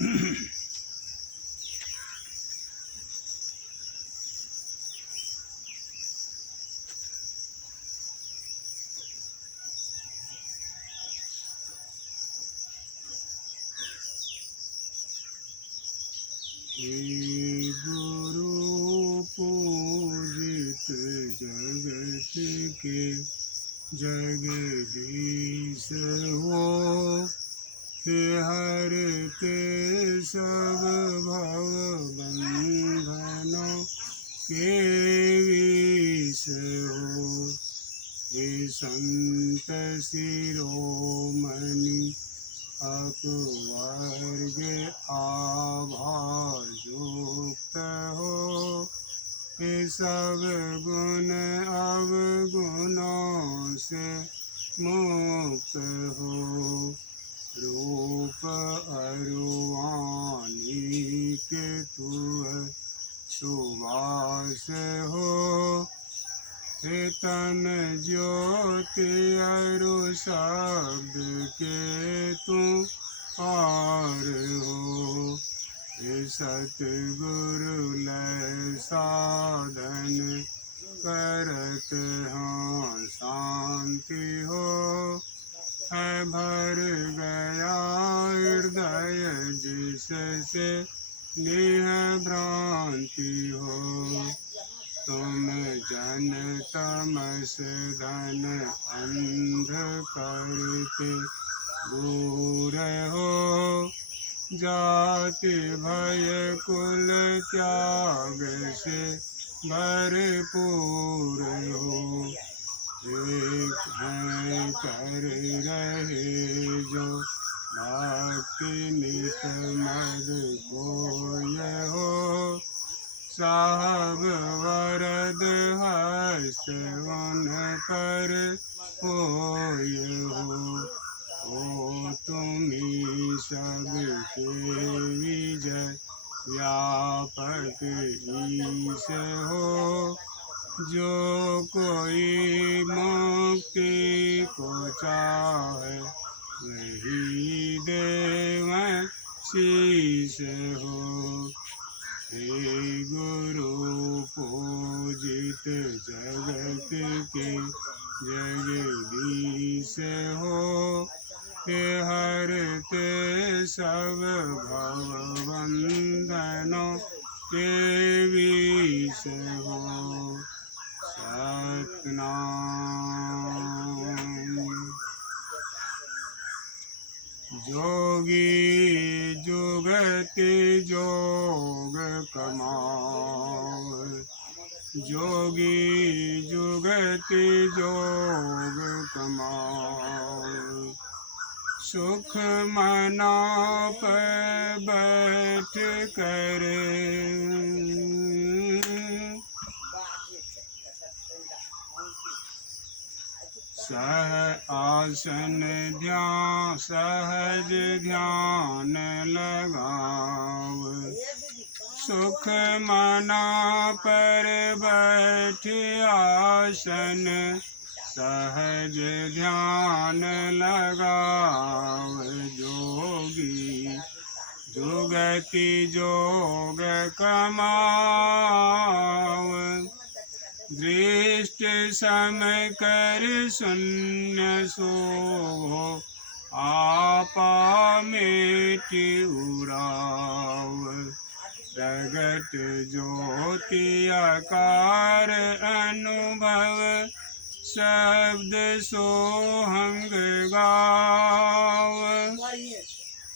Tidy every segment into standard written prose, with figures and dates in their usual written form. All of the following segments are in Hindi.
गुरु पूजित जगत के जगदीश हो, हे हरते सब भव बंधनों के विष हो। हे संत शिरोमणि अपवर्ग आभासयुक्त हो, हे सब गुण अवगुणों से मुक्त हो। रूप अरुवाणी के तुह सुवास हो, हे तन ज्योति अरु शब्द के तू और हो। हे सतगुरु लय साधन करत हाँ शांति हो, है भर गया हृदय जिससे नेह भ्रांति हो। तुम जन तमस धन अंध करते दूर हो, जाति भय कुल त्याग से भरपूर हो। एक हैं कर रहे जो भक्ति नित मद कोय हो, साहब वरद हस्त उन पर होय हो। ओ तुम्ही सबके विजय व्यापक ईश हो, जो कोई मुक्ति को चाहे वही देव शीश हो। हे गुरु पूजित जगत के जगदीश हो, हे हरते सब भव बंधनों के विष हो। सतनाम। जोगी जुगति जोग कमाव, जोगी जुगति जोग कमाव। सुख मनाप बैठ कर सह आसन ध्यान सहज ध्यान लगाव। सुख मना पर बैठ आसन सहज ध्यान लगाव। जोगी जुगति जोग कमाव। दृष्ट सम कर शून्य सोवो, आपा मेटि उराव। प्रगट ज्योति आकार अनुभव, शब्द सोहंग गाव।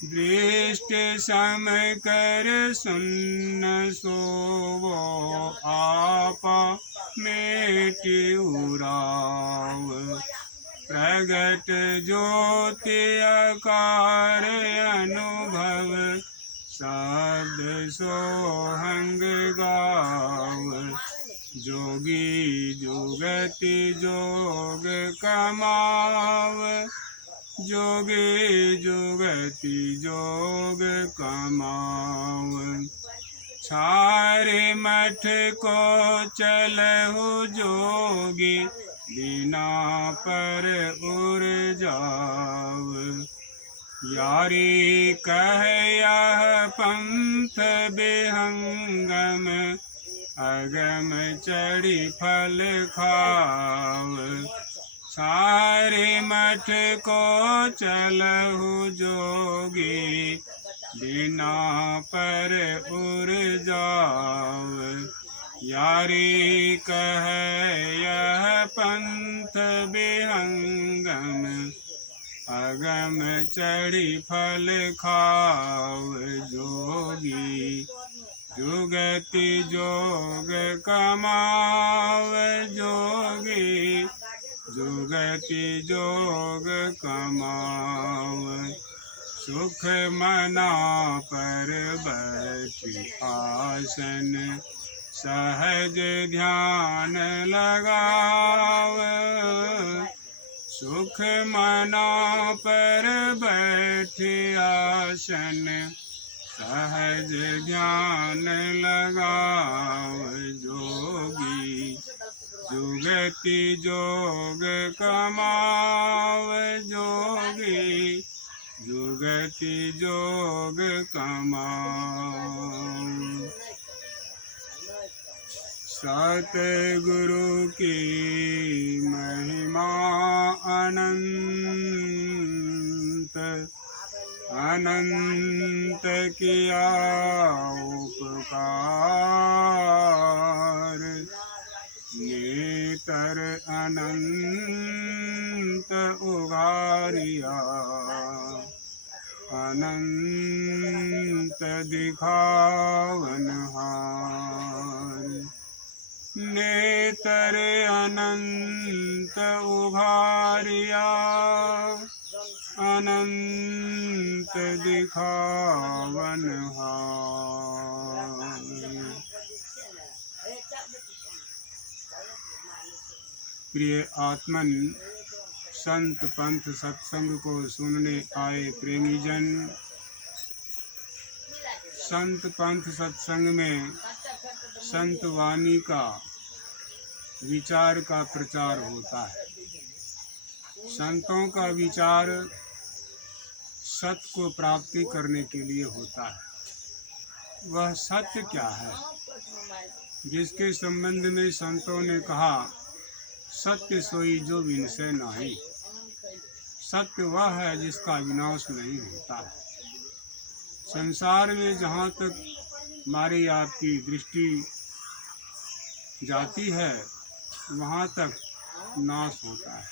दृष्ट सम कर सुन्न सोवो, आपा मेटि उराव। प्रगट ज्योति आकार अनुभव, शब्द सोहंग गाव। जोगी जुगति जोग कमाव। जोगी जुगति जोग कमाव। छारे मठ को चलहु जोगी, बिना पर उर जाव। यारी कह यह पंथ विहंगम, अगम चढ़ी फल खाव। सारे मठ को चलहु जोगी, बिना पर उर जाव। यारी कह यह पंथ विहंगम, अगम चढ़ी फल खाव। जोगी जुगति जोग कमाव। जोगी जुगति जोग कमाव। सुख मना पर बैठी आसन, सहज ध्यान लगाव। सुख मना पर बैठे आसन, सहज ध्यान लगाव। जोगी जुगति जोग कमाव। जोगी जुगति जोग कमाव। सतगुरु की महिमा अनंत, अनंत किया उपकार। नेतर अनंत उगारिया, अनंत दिखावन हार। नेतर अनंत उघारिया, अनंत दिखावन हार। प्रिय आत्मन, संत पंथ सत्संग को सुनने आए प्रेमी जन, संत पंथ सत्संग में संत वाणी का, विचार का प्रचार होता है। संतों का विचार सत्य को प्राप्ति करने के लिए होता है। वह सत्य क्या है, जिसके संबंध में संतों ने कहा, सत्य सोई जो विनशय नाही। सत्य वह है जिसका विनाश नहीं होता है। संसार में जहाँ तक हमारी आपकी दृष्टि जाती है, वहाँ तक नाश होता है।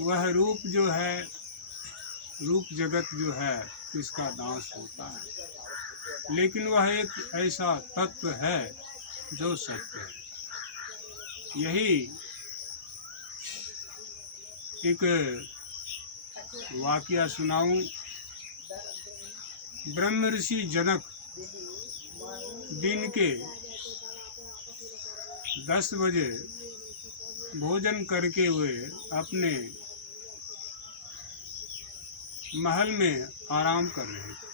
वह रूप जो है, रूप जगत जो है, इसका नाश होता है। लेकिन वह एक ऐसा तत्व है जो सत्य है। यही एक वाकया सुनाऊं। ब्रह्म ऋषि जनक दिन के 10 बजे भोजन करके हुए अपने महल में आराम कर रहे थे।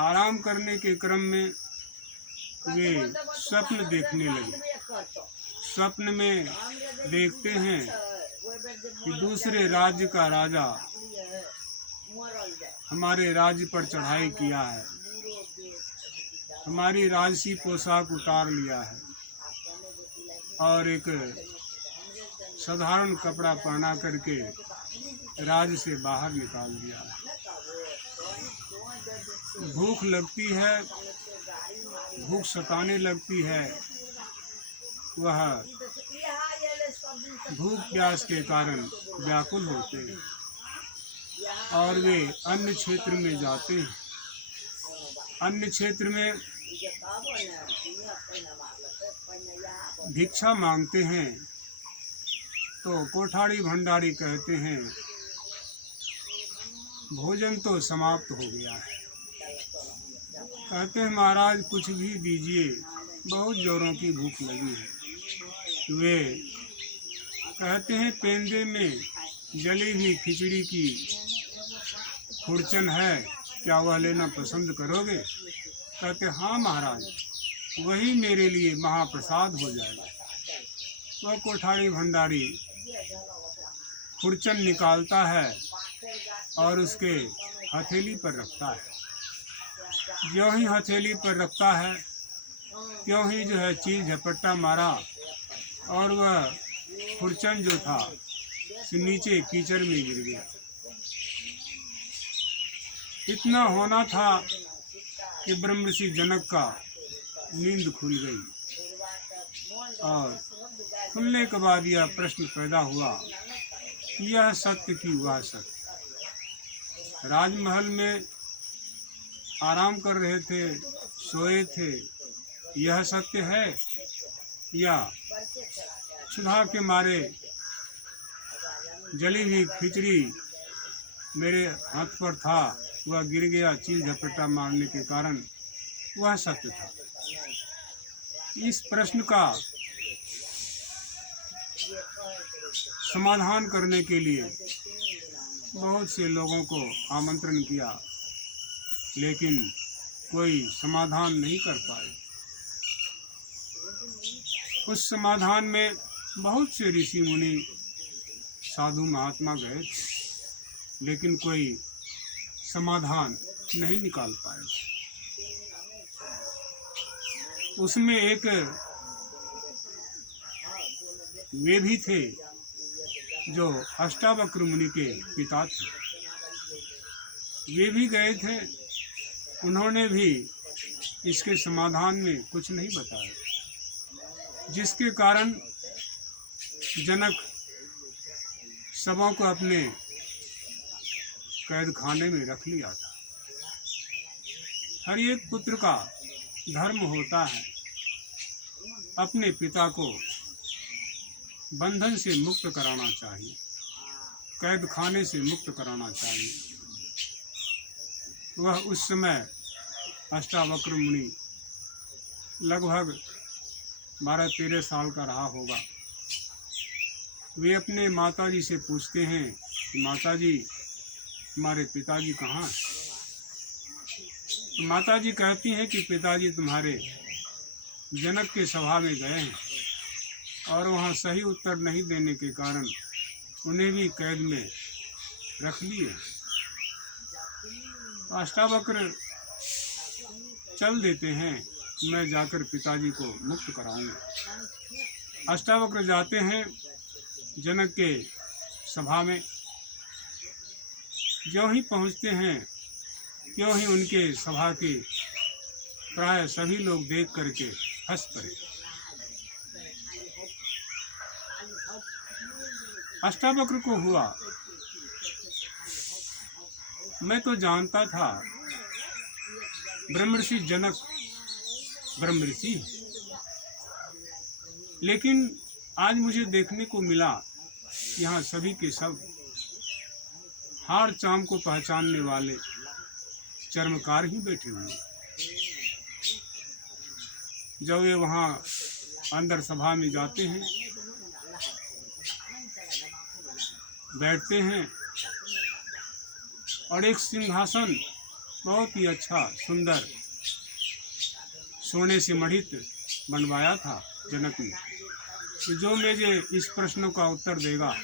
आराम करने के क्रम में वे स्वप्न देखने लगे। स्वप्न में देखते हैं कि दूसरे राज्य का राजा हमारे राज्य पर चढ़ाई किया है, हमारी राजसी पोशाक उतार लिया है और एक साधारण कपड़ा पहना करके राज्य से बाहर निकाल दिया है। भूख लगती है, भूख सताने लगती है। वह भूख प्यास के कारण व्याकुल होते हैं और वे अन्य क्षेत्र में जाते हैं। अन्य क्षेत्र में भिक्षा मांगते हैं तो कोठारी भंडारी कहते हैं, भोजन तो समाप्त हो गया है। कहते हैं, महाराज कुछ भी दीजिए, बहुत जोरों की भूख लगी है। वे कहते हैं, पेंदे में जली हुई खिचड़ी की खुरचन है, क्या वह लेना पसंद करोगे? कहते, हाँ महाराज, वही मेरे लिए महाप्रसाद हो जाएगा। वह कोठारी भंडारी खुरचन निकालता है और उसके हथेली पर रखता है। जो ही हथेली पर रखता है त्यों ही जो है चील झपट्टा मारा और वह खुरचन जो था नीचे कीचड़ में गिर गया। इतना होना था कि ब्रह्मर्षि जनक का नींद खुल गई और खुलने के बाद यह प्रश्न पैदा हुआ कि यह सत्य कि वह सत्य। राजमहल में आराम कर रहे थे, सोए थे, यह सत्य है या क्षुधा के मारे जली हुई खिचड़ी मेरे हाथ पर था, वह गिर गया चील झपट्टा मारने के कारण, वह सत्य था। इस प्रश्न का समाधान करने के लिए बहुत से लोगों को आमंत्रण किया, लेकिन कोई समाधान नहीं कर पाए। उस समाधान में बहुत से ऋषि मुनि साधु महात्मा गए थे, लेकिन कोई समाधान नहीं निकाल पाए। उसमें एक वे भी थे जो अष्टावक्र मुनि के पिता थे, वे भी गए थे, उन्होंने भी इसके समाधान में कुछ नहीं बताया, जिसके कारण जनक सबों को अपने कैद खाने में रख लिया था। हर एक पुत्र का धर्म होता है अपने पिता को बंधन से मुक्त कराना चाहिए, कैद खाने से मुक्त कराना चाहिए। वह उस समय अष्टावक्र मुनि लगभग 12-13 साल का रहा होगा। वे अपने माताजी से पूछते हैं कि माताजी, तुम्हारे पिताजी कहाँ हैं? तो माताजी कहती हैं कि पिताजी तुम्हारे जनक के सभा में गए हैं और वहाँ सही उत्तर नहीं देने के कारण उन्हें भी कैद में रख लिए। अष्टावक्र चल देते हैं, मैं जाकर पिताजी को मुक्त कराऊंगा। अष्टावक्र जाते हैं जनक के सभा में। जो ही पहुँचते हैं त्यों ही उनके सभा के प्राय सभी लोग देख करके हंस पड़े। अष्टावक्र को हुआ, मैं तो जानता था ब्रह्मर्षि जनक ब्रह्मर्षि, लेकिन आज मुझे देखने को मिला यहाँ सभी के सब हार चाम को पहचानने वाले चर्मकार ही बैठे हुए। जब वे वहाँ अंदर सभा में जाते हैं, बैठते हैं और एक सिंहासन बहुत ही अच्छा सुंदर सोने से मढ़ित बनवाया था जनक ने। तो जो मुझे इस प्रश्नों का उत्तर देगा,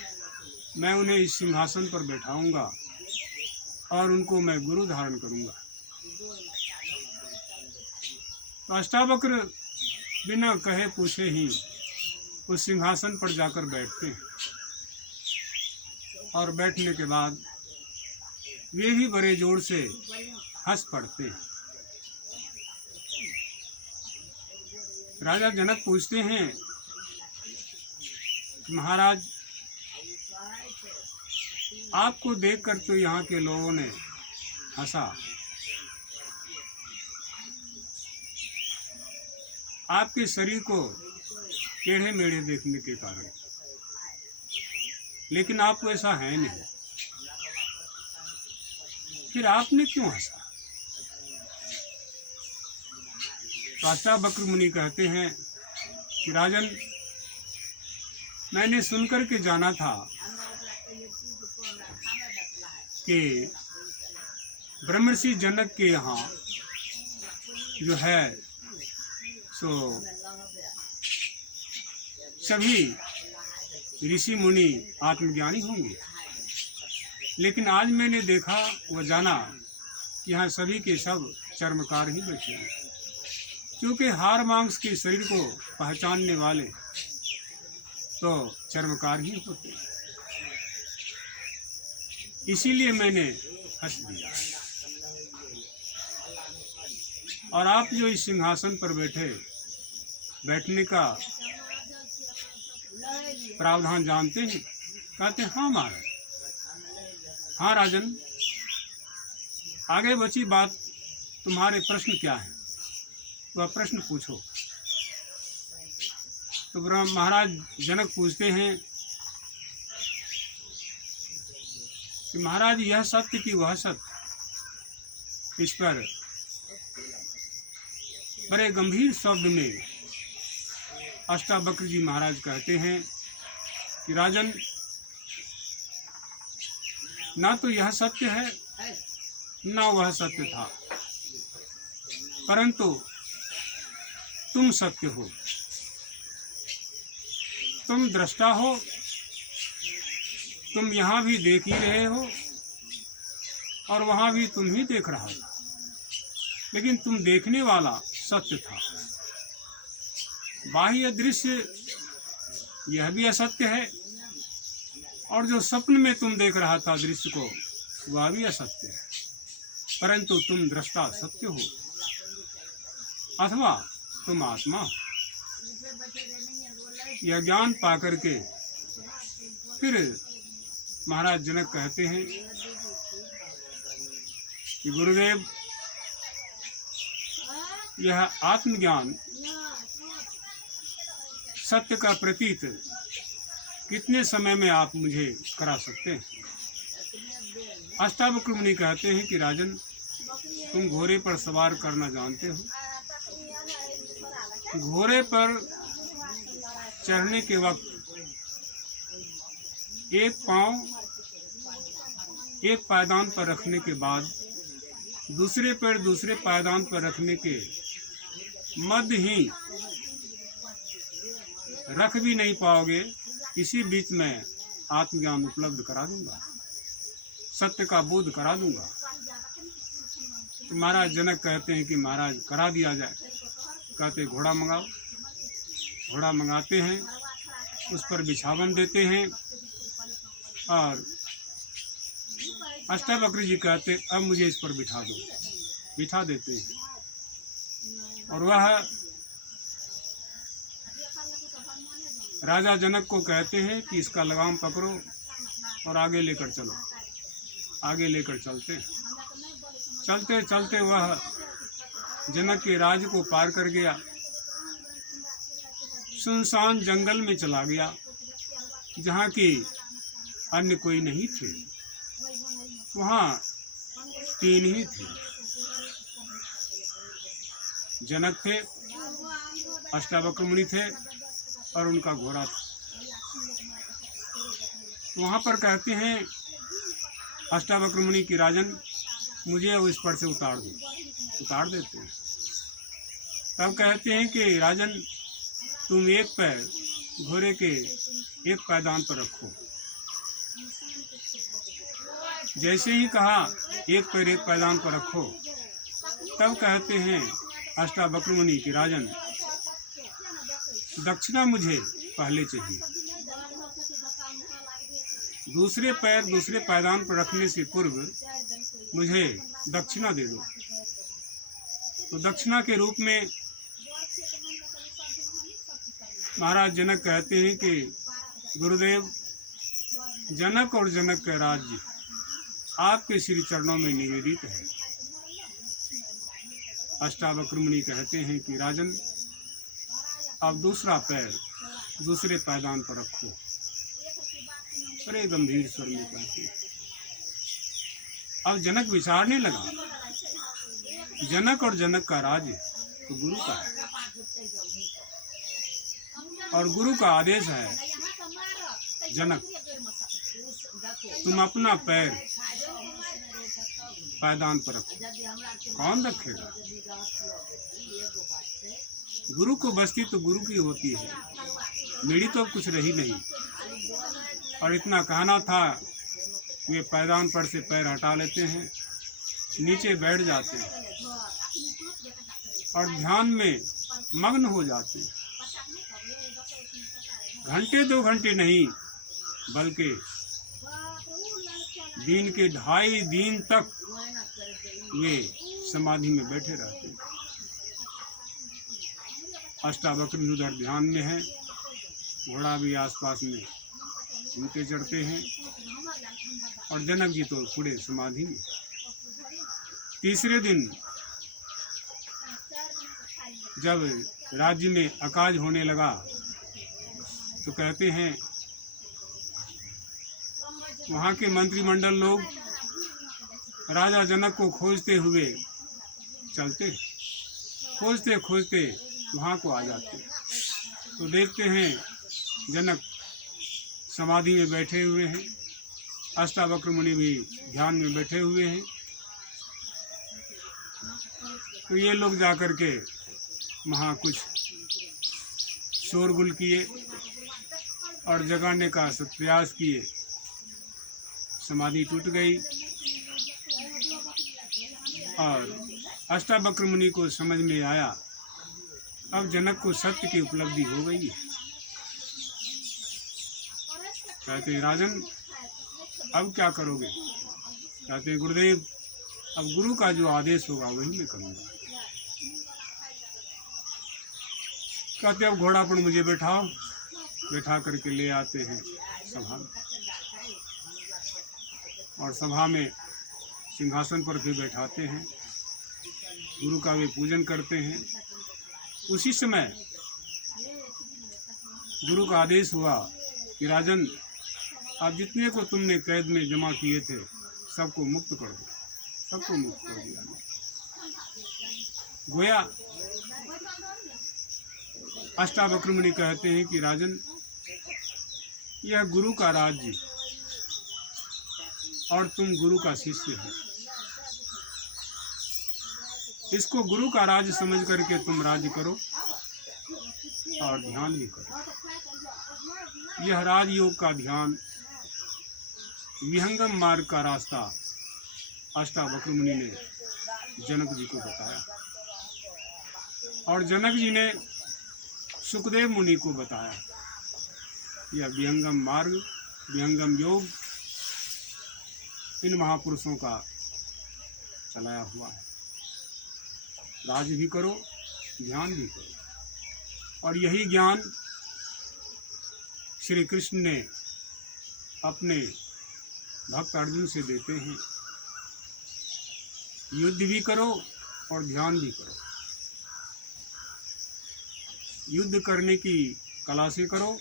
मैं उन्हें इस सिंहासन पर बैठाऊंगा और उनको मैं गुरु धारण करूंगा। तो अष्टावक्र बिना कहे पूछे ही उस सिंहासन पर जाकर बैठते हैं और बैठने के बाद वे भी बड़े जोर से हंस पड़ते हैं। राजा जनक पूछते हैं, महाराज आपको देखकर तो यहाँ के लोगों ने हंसा, आपके शरीर को टेढ़े मेढ़े देखने के कारण, लेकिन आपको ऐसा है नहीं, फिर आपने क्यों हंसा? तो अष्टावक्र मुनि कहते हैं कि राजन, मैंने सुनकर के जाना था कि ब्रह्मर्षि जनक के यहाँ जो है सो सभी ऋषि मुनि आत्मज्ञानी होंगे, लेकिन आज मैंने देखा व जाना कि यहाँ सभी के सब चर्मकार ही बैठे हैं, क्योंकि हार मांस के शरीर को पहचानने वाले तो चर्मकार ही होते हैं। इसीलिए मैंने हंस दिया। और आप जो इस सिंहासन पर बैठने का प्रावधान जानते हैं? कहते हाँ महाराज। हाँ राजन, आगे बची बात, तुम्हारे प्रश्न क्या है? वह प्रश्न पूछो। तो महाराज जनक पूछते हैं कि महाराज यह सत्य कि वह सत्य? इस पर बड़े गंभीर शब्द में अष्टावक्र जी महाराज कहते हैं कि राजन, ना तो यह सत्य है ना वह सत्य था, परंतु तुम सत्य हो, तुम दृष्टा हो, तुम यहाँ भी देख ही रहे हो और वहाँ भी तुम ही देख रहा हो, लेकिन तुम देखने वाला सत्य था। बाह्य दृश्य यह भी असत्य है, और जो स्वप्न में तुम देख रहा था दृश्य को, वह भी असत्य है, परंतु तुम दृष्टा सत्य हो, अथवा तुम आत्मा हो। यह ज्ञान पा करके फिर महाराज जनक कहते हैं कि गुरुदेव, यह आत्मज्ञान सत्य का प्रतीत कितने समय में आप मुझे करा सकते हैं? अष्टावक्र मुनि कहते हैं कि राजन, तुम घोड़े पर सवार करना जानते हो। घोड़े पर चढ़ने के वक्त एक पांव एक पायदान पर रखने के बाद दूसरे पैर दूसरे पायदान पर रखने के मध्य ही रख भी नहीं पाओगे। इसी बीच में आत्मज्ञान उपलब्ध करा दूंगा, सत्य का बोध करा दूंगा। तो महाराज जनक कहते हैं कि महाराज करा दिया जाए। कहते घोड़ा मंगाओ। घोड़ा मंगाते हैं, उस पर बिछावन देते हैं, और अष्टावक्र जी कहते अब मुझे इस पर बिठा दो। बिठा देते हैं और वह राजा जनक को कहते हैं कि इसका लगाम पकड़ो और आगे लेकर चलो। आगे लेकर चलते हैं। चलते चलते वह जनक के राज को पार कर गया, सुनसान जंगल में चला गया, जहाँ की अन्य कोई नहीं थे। वहाँ तीन ही थे, जनक थे, अष्टावक्र मुनि थे और उनका घोड़ा था। वहाँ पर कहते हैं अष्टावक्र मुनि की राजन, मुझे उस पर से उतार दो। उतार देते हैं। तब कहते हैं कि राजन, तुम एक पैर घोड़े के एक पायदान पर रखो। जैसे ही कहा एक पैर एक पायदान पर रखो, तब कहते हैं अष्टावक्र मुनि की राजन, दक्षिणा मुझे पहले चाहिए। दूसरे पैर दूसरे पायदान पर रखने से पूर्व मुझे दक्षिणा दे दो। तो दक्षिणा के रूप में महाराज जनक कहते हैं कि गुरुदेव, जनक और जनक का राज्य आपके श्री चरणों में निवेदित है। अष्टावक्र मुनि कहते हैं कि राजन, अब दूसरा पैर दूसरे पायदान पर रखो। बड़े गंभीर स्वर में कहते हैं। अब जनक विचारने लगा, जनक और जनक का राज्य तो गुरु का है, और गुरु का आदेश है, जनक तुम अपना पैर पायदान पर रखो। कौन रखेगा? गुरु को बस्ती तो गुरु की होती है, मेरी तो कुछ रही नहीं। और इतना कहना था वे पैदान पर से पैर हटा लेते हैं, नीचे बैठ जाते हैं और ध्यान में मग्न हो जाते हैं। घंटे 2 घंटे नहीं, बल्कि दिन के 2.5 दिन तक वे समाधि में बैठे रहते हैं। अष्टावक्र भी उधर ध्यान में है, घोड़ा भी आसपास में उनके चढ़ते हैं और जनक जी तो पूरे समाधि में। तीसरे दिन जब राज्य में अकाज होने लगा तो कहते हैं वहाँ के मंत्रिमंडल लोग राजा जनक को खोजते हुए चलते, खोजते खोजते वहाँ को आ जाते, तो देखते हैं जनक समाधि में बैठे हुए हैं, अष्टावक्र मुनि भी ध्यान में बैठे हुए हैं। तो ये लोग जाकर के वहाँ कुछ शोरगुल किए और जगाने का प्रयास किए, समाधि टूट गई और अष्टावक्र मुनि को समझ में आया अब जनक को सत्य की उपलब्धि हो गई है। कहते हैं राजन अब क्या करोगे? कहते हैं गुरुदेव अब गुरु का जो आदेश होगा वही मैं करूँगा। कहते अब घोड़ा पर मुझे बैठाओ, बैठा करके ले आते हैं सभा में और सभा में सिंहासन पर भी बैठाते हैं, गुरु का वे पूजन करते हैं। उसी समय गुरु का आदेश हुआ कि राजन आप जितने को तुमने कैद में जमा किए थे सबको मुक्त कर दो, सबको मुक्त कर दिया। गोया अष्टावक्र मुनि कहते हैं कि राजन यह गुरु का राज्य और तुम गुरु का शिष्य हो, इसको गुरु का राज्य समझ करके तुम राज्य करो और ध्यान भी करो। यह राजयोग का ध्यान, विहंगम मार्ग का रास्ता अष्टावक्र मुनि ने जनक जी को बताया और जनक जी ने सुखदेव मुनि को बताया। यह विहंगम मार्ग, विहंगम योग इन महापुरुषों का चलाया हुआ है। राज भी करो, ध्यान भी करो और यही ज्ञान श्री कृष्ण ने अपने भक्त अर्जुन से देते हैं। युद्ध भी करो और ध्यान भी करो। युद्ध करने की कला से करो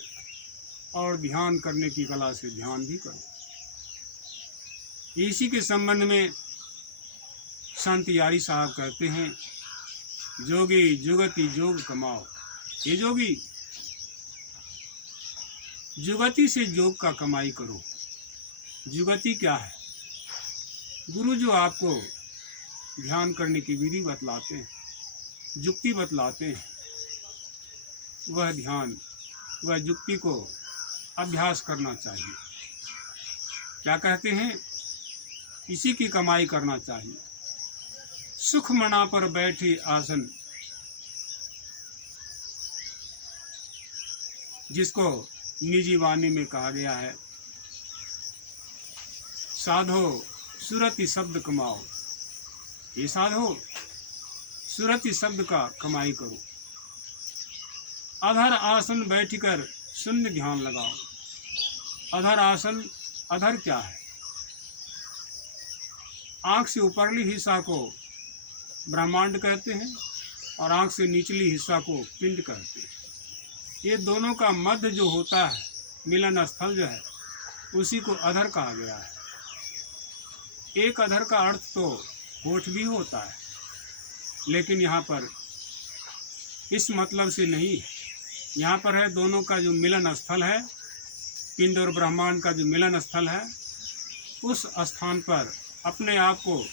और ध्यान करने की कला से ध्यान भी करो। इसी के संबंध में संत यारी साहब कहते हैं जोगी जुगति जोग कमाओ। ये जोगी जुगति से जोग का कमाई करो। जुगति क्या है? गुरु जो आपको ध्यान करने की विधि बतलाते हैं, जुक्ति बतलाते हैं, वह ध्यान, वह जुक्ति को अभ्यास करना चाहिए। क्या कहते हैं? इसी की कमाई करना चाहिए। सुख मना पर बैठी आसन, जिसको निजी वाणी में कहा गया है साधो सुरति शब्द कमाओ। ये साधो सुरति शब्द का कमाई करो। अधर आसन बैठकर शून्य ध्यान लगाओ। अधर आसन, अधर क्या है? आँख से ऊपरली हिस्सा को ब्रह्मांड कहते हैं और आँख से निचली हिस्सा को पिंड कहते हैं। ये दोनों का मध्य जो होता है, मिलन स्थल जो है, उसी को अधर कहा गया है। एक अधर का अर्थ तो होठ भी होता है, लेकिन यहाँ पर इस मतलब से नहीं है। यहाँ पर है दोनों का जो मिलन स्थल है, पिंड और ब्रह्मांड का जो मिलन स्थल है, उस स्थान पर अपने आप को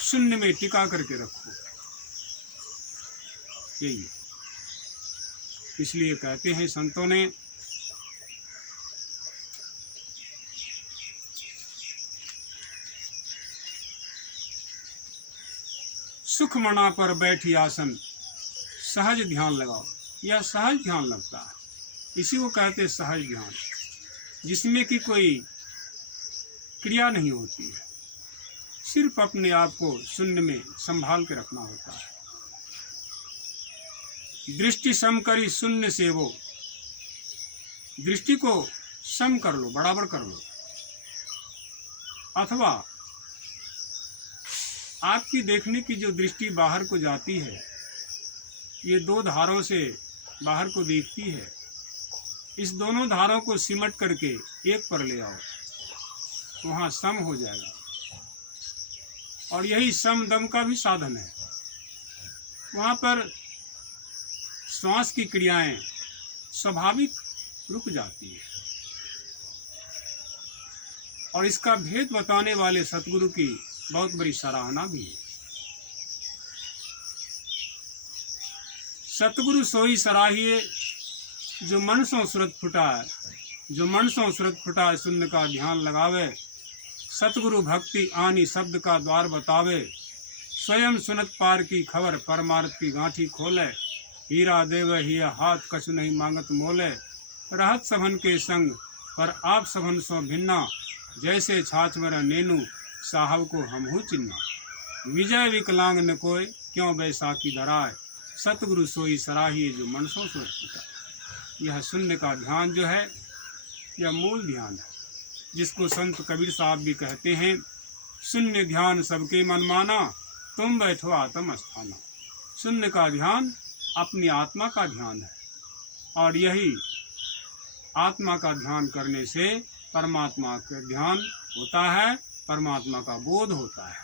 शून्य में टिका करके रखो। यही इसलिए कहते हैं संतों ने सुख मना पर बैठी आसन, सहज ध्यान लगाओ। यह सहज ध्यान लगता है, इसी को कहते सहज ध्यान, जिसमें कि कोई क्रिया नहीं होती है, सिर्फ अपने आप को शून्य में संभाल के रखना होता है। दृष्टि सम करी शून्य से वो, दृष्टि को सम कर लो, बराबर कर लो। अथवा आपकी देखने की जो दृष्टि बाहर को जाती है, ये दो धारों से बाहर को देखती है, इस दोनों धारों को सिमट करके एक पर ले आओ, वहाँ सम हो जाएगा। और यही सम दम का भी साधन है। वहाँ पर श्वास की क्रियाएं स्वाभाविक रुक जाती है। और इसका भेद बताने वाले सतगुरु की बहुत बड़ी सराहना भी है। सतगुरु सोई सराहिए, जो मन सो सुरत फुटा है, जो मन सो सुरत फुटा है, शून्य का ध्यान लगावे। सतगुरु भक्ति आनी शब्द का द्वार बतावे, स्वयं सुनत पार की खबर, परमार्थ की गांठी खोले। हीरा देव हिया हाथ, कछु नहीं मांगत मोले। रहत सभन के संग, पर आप सभन सो भिन्ना। जैसे छाछ मेरा नेनु, साहब को हमहु चिन्ना। विजय विकलांग न कोय, क्यों बैसाखी धराए। सतगुरु सोई सराहिए, जो मन सो सुरत फुटा। यह शून्य का ध्यान जो है, यह मूल ध्यान है, जिसको संत कबीर साहब भी कहते हैं, शून्य ध्यान सबके मन माना, तुम बैठो आत्म अस्थाना। शून्य का ध्यान अपनी आत्मा का ध्यान है, और यही आत्मा का ध्यान करने से परमात्मा का ध्यान होता है, परमात्मा का बोध होता है।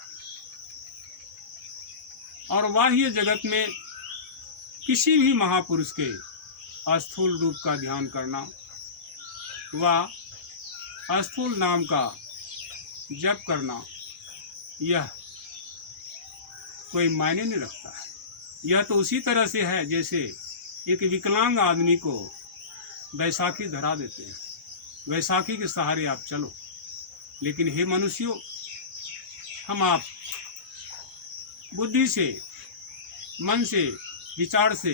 और बाह्य जगत में किसी भी महापुरुष के अस्थूल रूप का ध्यान करना व अस्थूल नाम का जप करना, यह कोई मायने नहीं रखता है। यह तो उसी तरह से है जैसे एक विकलांग आदमी को बैसाखी धरा देते हैं, बैसाखी के सहारे आप चलो। लेकिन हे मनुष्यों, हम आप बुद्धि से, मन से, विचार से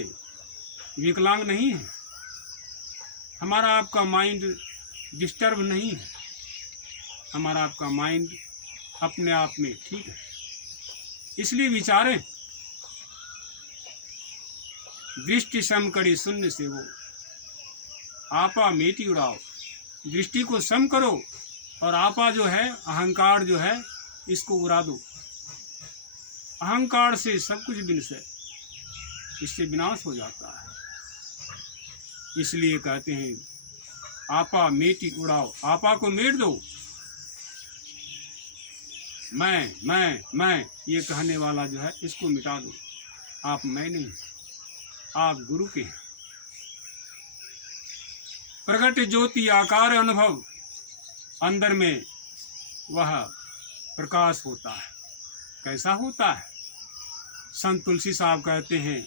विकलांग नहीं है। हमारा आपका माइंड डिस्टर्ब नहीं है, हमारा आपका माइंड अपने आप में ठीक है। इसलिए विचारें, दृष्टि सम करी शून्य से वो, आपा मेटी उड़ाओ। दृष्टि को सम करो, और आपा जो है, अहंकार जो है, इसको उड़ा दो। अहंकार से सब कुछ विनाश है, इससे विनाश हो जाता है। इसलिए कहते हैं, आपा मेटी उड़ाओ, आपा को मेट दो। मैं ये कहने वाला जो है, इसको मिटा दो। आप मैं नहीं, आप गुरु के हैं। प्रगट ज्योति आकार अनुभव, अंदर में वह प्रकाश होता है। कैसा होता है? संत तुलसी साहब कहते हैं,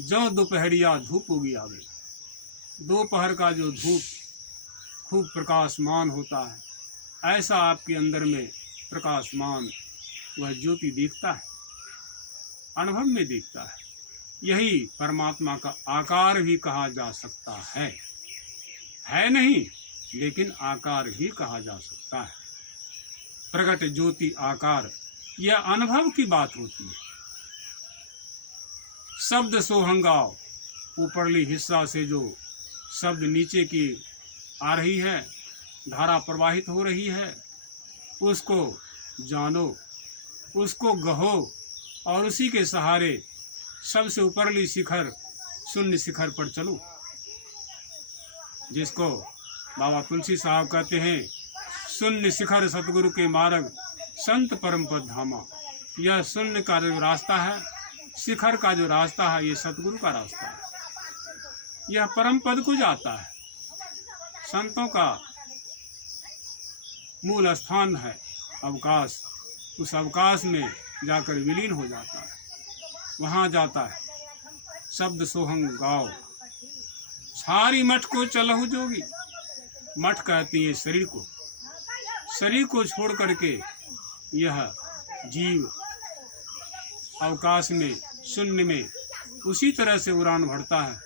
जो दोपहरिया धूप उगी आवे। दोपहर का जो धूप खूब प्रकाशमान होता है, ऐसा आपके अंदर में प्रकाशमान वह ज्योति दिखता है, अनुभव में दिखता है। यही परमात्मा का आकार भी कहा जा सकता है नहीं, लेकिन आकार ही कहा जा सकता है। प्रगट ज्योति आकार, यह अनुभव की बात होती है। शब्द सोहंगाव, ऊपरली हिस्सा से जो शब्द नीचे की आ रही है, धारा प्रवाहित हो रही है, उसको जानो, उसको गहो, और उसी के सहारे सबसे ऊपरली शिखर, शून्य शिखर पर चलो। जिसको बाबा तुलसी साहब कहते हैं, शून्य शिखर सतगुरु के मार्ग, संत परम पद धामा। यह शून्य का जो रास्ता है, शिखर का जो रास्ता है, ये सतगुरु का रास्ता है। यह परम पद को जाता है। संतों का मूल स्थान है अवकाश। उस अवकाश में जाकर विलीन हो जाता है, वहाँ जाता है। शब्द सोहंग गाओ, सारी मठ को चलहु जोगी। मठ कहती है शरीर को। शरीर को छोड़ करके यह जीव अवकाश में, शून्य में उसी तरह से उड़ान भरता है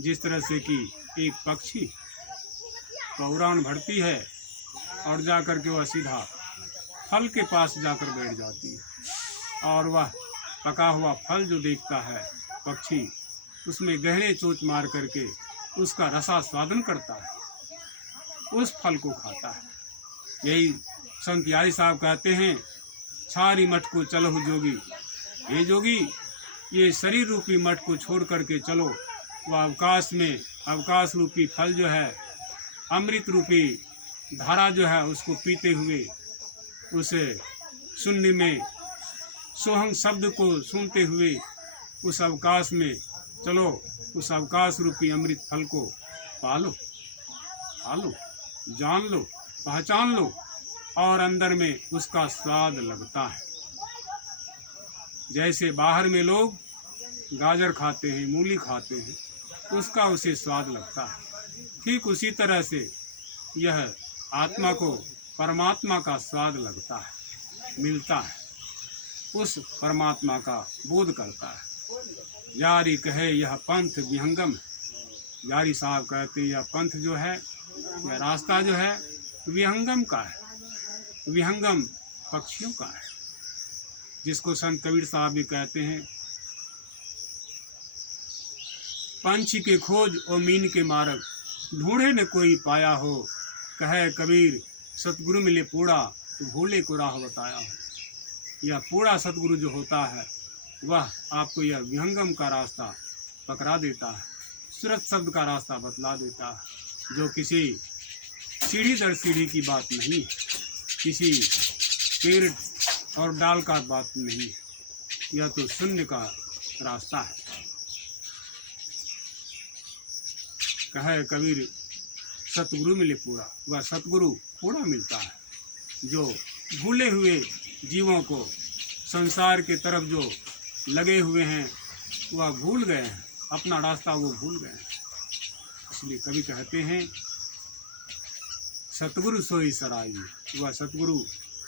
जिस तरह से कि एक पक्षी तो उड़ान भरती है और जाकर के वह सीधा फल के पास जाकर बैठ जाती है और वह पका हुआ फल जो देखता है पक्षी, उसमें गहरे चोंच मार करके उसका रसास्वादन करता है, उस फल को खाता है। यही संत यारी साहब कहते हैं, छारी मठ को चलो जोगी, हे जोगी ये शरीर रूपी मठ को छोड़ करके चलो, वह अवकाश में अवकाश रूपी फल जो है, अमृत रूपी धारा जो है उसको पीते हुए उसे शून्य में सोहंग शब्द को सुनते हुए उस अवकाश में चलो, उस अवकाश रूपी अमृत फल को पालो, पालो, जान लो, पहचान लो और अंदर में उसका स्वाद लगता है। जैसे बाहर में लोग गाजर खाते हैं, मूली खाते हैं, उसका उसे स्वाद लगता है, ठीक उसी तरह से यह आत्मा को परमात्मा का स्वाद लगता है, मिलता है, उस परमात्मा का बोध करता है। यारी कहे यह पंथ विहंगम, यारी साहब कहते यह पंथ जो है, यह रास्ता जो है विहंगम का है, विहंगम पक्षियों का है, जिसको संत कबीर साहब भी कहते हैं, पंछी के खोज और मीन के मार्ग, ढूंढे न कोई पाया हो, कहे कबीर सतगुरु मिले पूरा, तो भोले को राह बताया हो। यह पूरा सतगुरु जो होता है वह आपको यह विहंगम का रास्ता पकड़ा देता है, सूरत शब्द का रास्ता बतला देता है, जो किसी सीढ़ी दर सीढ़ी की बात नहीं है, किसी पेड़ और डाल का बात नहीं है, यह तो शून्य का रास्ता है। कहे कबीर सतगुरु मिले पूरा, वह सतगुरु पूरा मिलता है, जो भूले हुए जीवों को संसार के तरफ जो लगे हुए हैं वह भूल गए हैं, अपना रास्ता वो भूल गए हैं। इसलिए कवि कहते हैं, सतगुरु सोई सराही, वह सतगुरु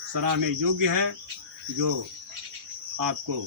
सराहने योग्य है जो आपको